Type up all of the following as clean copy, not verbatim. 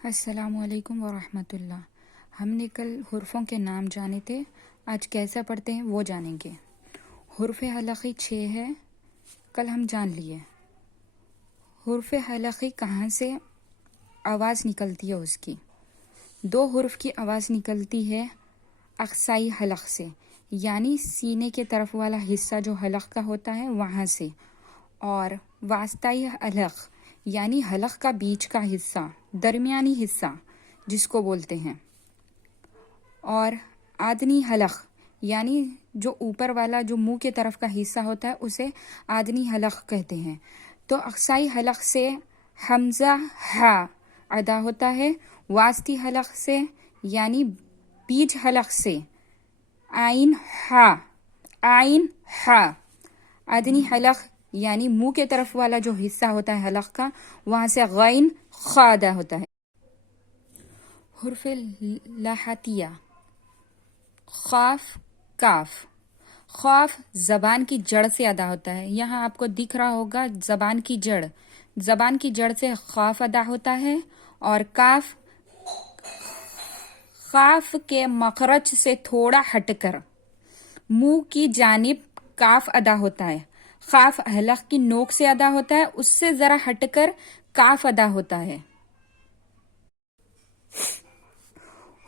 السلام علیکم ورحمۃ اللہ۔ ہم نے کل حرفوں کے نام جانے تھے، آج کیسا پڑھتے ہیں وہ جانیں گے۔ حرف حلقی 6 ہے، کل ہم جان لیے۔ حرف حلقی کہاں سے آواز نکلتی ہے اس کی؟ 2 حرف کی آواز نکلتی ہے اقصائی حلق سے، یعنی سینے کے طرف والا حصہ جو حلق کا ہوتا ہے وہاں سے، اور وسطائی حلق یعنی حلق کا بیچ کا حصہ، درمیانی حصہ جس کو بولتے ہیں، اور آدنی حلق یعنی جو اوپر والا جو منہ کے طرف کا حصہ ہوتا ہے اسے آدنی حلق کہتے ہیں۔ تو اقصائی حلق سے حمزہ ہا ادا ہوتا ہے، واسطی حلق سے یعنی بیچ حلق سے عین ہا، عین ہا، آدنی حلق یعنی منہ کے طرف والا جو حصہ ہوتا ہے حلق کا وہاں سے غین خا ادا ہوتا ہے۔ حرف لاحتیہ خاف کاف، خاف زبان کی جڑ سے ادا ہوتا ہے، یہاں آپ کو دکھ رہا ہوگا زبان کی جڑ، زبان کی جڑ سے خاف ادا ہوتا ہے، اور کاف خاف کے مخرج سے تھوڑا ہٹ کر منہ کی جانب کاف ادا ہوتا ہے۔ خاف حلق کی نوک سے ادا ہوتا ہے، اس سے ذرا ہٹ کر کاف ادا ہوتا ہے۔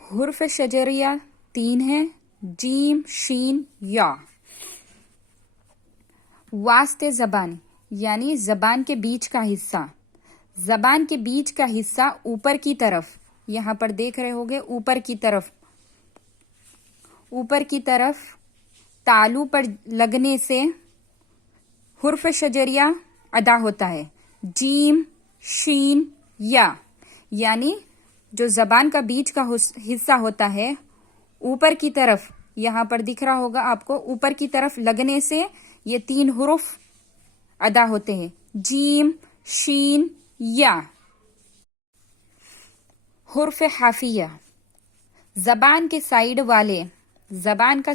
حرف شجریہ 3 ہے، جیم شین یا۔ واسط زبان یعنی زبان کے بیچ کا حصہ، زبان کے بیچ کا حصہ اوپر کی طرف، یہاں پر دیکھ رہے ہوگے اوپر کی طرف تالو پر لگنے سے حرف شجریہ ادا ہوتا ہے، جیم شین یا، یعنی جو زبان کا بیچ کا حصہ ہوتا ہے اوپر کی طرف، یہاں پر دکھ رہا ہوگا آپ کو، اوپر کی طرف لگنے سے یہ 3 حروف ادا ہوتے ہیں، جیم شین یا۔ حرف حافیہ زبان کا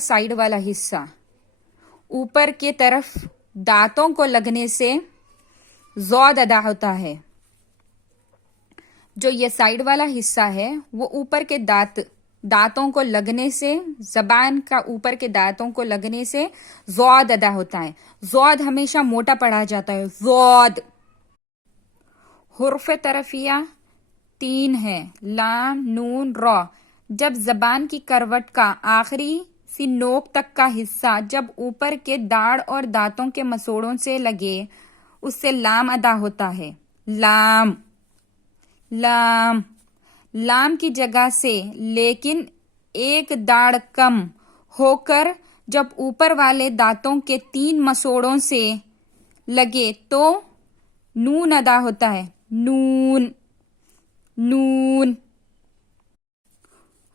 سائیڈ والا حصہ اوپر کے طرف دانتوں کو لگنے سے زود ادا ہوتا ہے، جو یہ سائیڈ والا حصہ ہے وہ اوپر کے دانتوں کو لگنے سے، زبان کا اوپر کے دانتوں کو لگنے سے زود ادا ہوتا ہے۔ زود ہمیشہ موٹا پڑھا جاتا ہے، زود۔ حرف طرفیہ 3 ہے، لام نون را۔ جب زبان کی کروٹ کا آخری سی نوک تک کا حصہ جب اوپر کے داڑھ اور دانتوں کے مسوڑوں سے لگے اس سے لام ادا ہوتا ہے، لام لام۔ لام کی جگہ سے لیکن ایک داڑھ کم ہو کر جب اوپر والے دانتوں کے 3 مسوڑوں سے لگے تو نون ادا ہوتا ہے، نون نون۔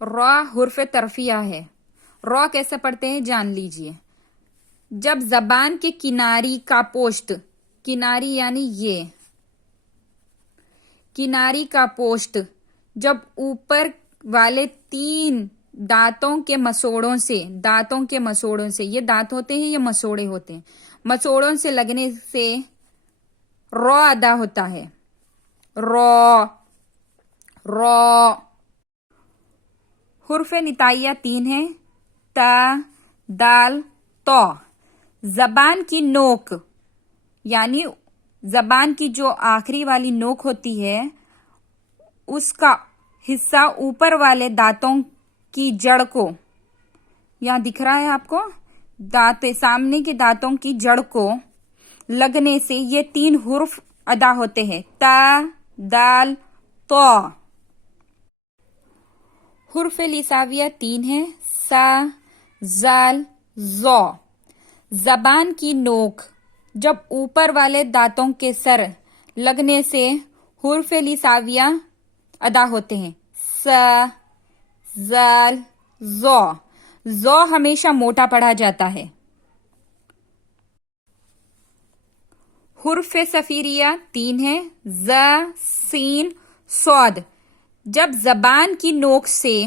را حرف طرفیہ ہے، را کیسے پڑھتے ہیں جان لیجئے۔ جب زبان کے کناری کا پوشت، کناری یعنی یہ کناری کا پوشت جب اوپر والے 3 دانتوں کے مسوڑوں سے، یہ دانت ہوتے ہیں، یہ مسوڑے ہوتے ہیں، مسوڑوں سے لگنے سے را ادا ہوتا ہے، را را۔ حرف نتائیہ 3 ہے، تا دال تو۔ زبان کی نوک یعنی زبان کی جو آخری والی نوک ہوتی ہے اس کا حصہ اوپر والے دانتوں کی جڑ کو، یہاں دکھ رہا ہے آپ کو، سامنے کے دانتوں کی جڑ کو لگنے سے یہ 3 حرف ادا ہوتے ہیں، تا دال تو۔ حرف لساویہ 3 ہے، سا زال زو۔ زبان کی نوک جب اوپر والے دانتوں کے سر لگنے سے حرف لساویہ ادا ہوتے ہیں، سا زال زو۔ زو ہمیشہ موٹا پڑھا جاتا ہے۔ حرف صفیریہ 3 ہے، ز سین صاد۔ جب زبان کی نوک سے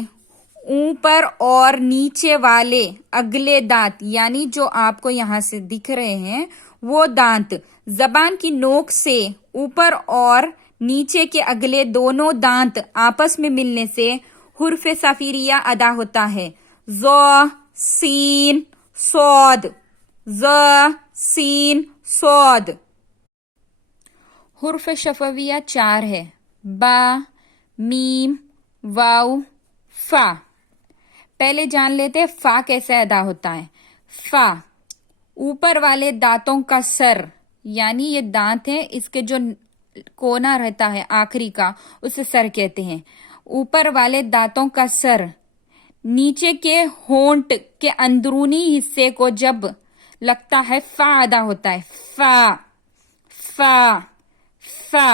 اوپر اور نیچے والے اگلے دانت یعنی جو آپ کو یہاں سے دکھ رہے ہیں وہ دانت زبان کی نوک سے اوپر اور نیچے کے اگلے دونوں دانت آپس میں ملنے سے حرف صفیریہ ادا ہوتا ہے. ز سین صاد، ز سین صاد. حرف شفویہ 4 ہے: با، میم، واو، فا. پہلے جان لیتے فا کیسے ادا ہوتا ہے. فا اوپر والے دانتوں کا سر، یعنی یہ دانت ہے، اس کے جو کونا رہتا ہے آخری کا اسے سر کہتے ہیں. اوپر والے دانتوں کا سر نیچے کے ہونٹ کے اندرونی حصے کو جب لگتا ہے فا ادا ہوتا ہے. فا فا فا.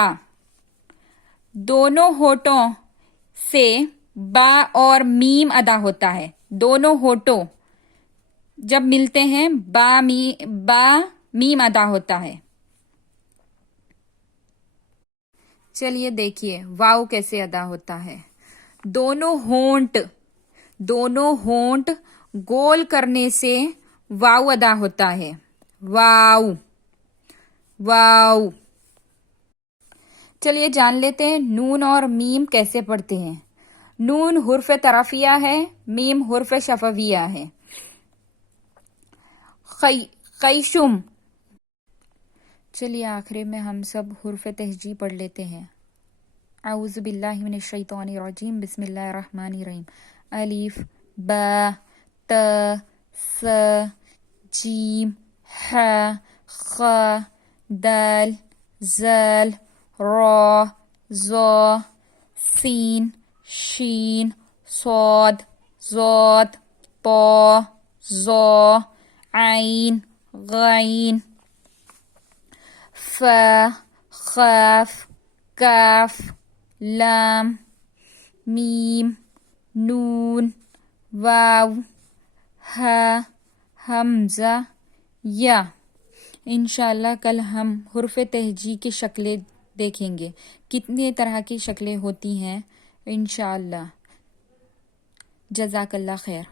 دونوں ہونٹوں سے با اور میم ادا ہوتا ہے. دونوں ہونٹوں جب ملتے ہیں با میم ادا ہوتا ہے. چلیے دیکھیے واو کیسے ادا ہوتا ہے. دونوں ہونٹ گول کرنے سے واو ادا ہوتا ہے. واو واو. چلیے جان لیتے ہیں نون اور میم کیسے پڑھتے ہیں. نون حرف طرفیہ ہے، میم حرف شفویہ ہے. قیشم. چلیے آخری میں ہم سب حرف تہجی پڑھ لیتے ہیں. اعوذ باللہ من الشیطان الرجیم، بسم اللہ الرحمن الرحیم. الف، با، تا، ث، جیم، ح، خ، دال، ذال، را، ظا، سین، شین، صاد، ضاد، طا، ظا، عین، غین، فا، خاف، کاف، لام، میم، نون، واو، ہا، حمزہ، یا. انشاءاللہ کل ہم حرف تہجی کی شکلیں دیکھیں گے، کتنے طرح کی شکلیں ہوتی ہیں انشاءاللہ. جزاک اللہ خیر.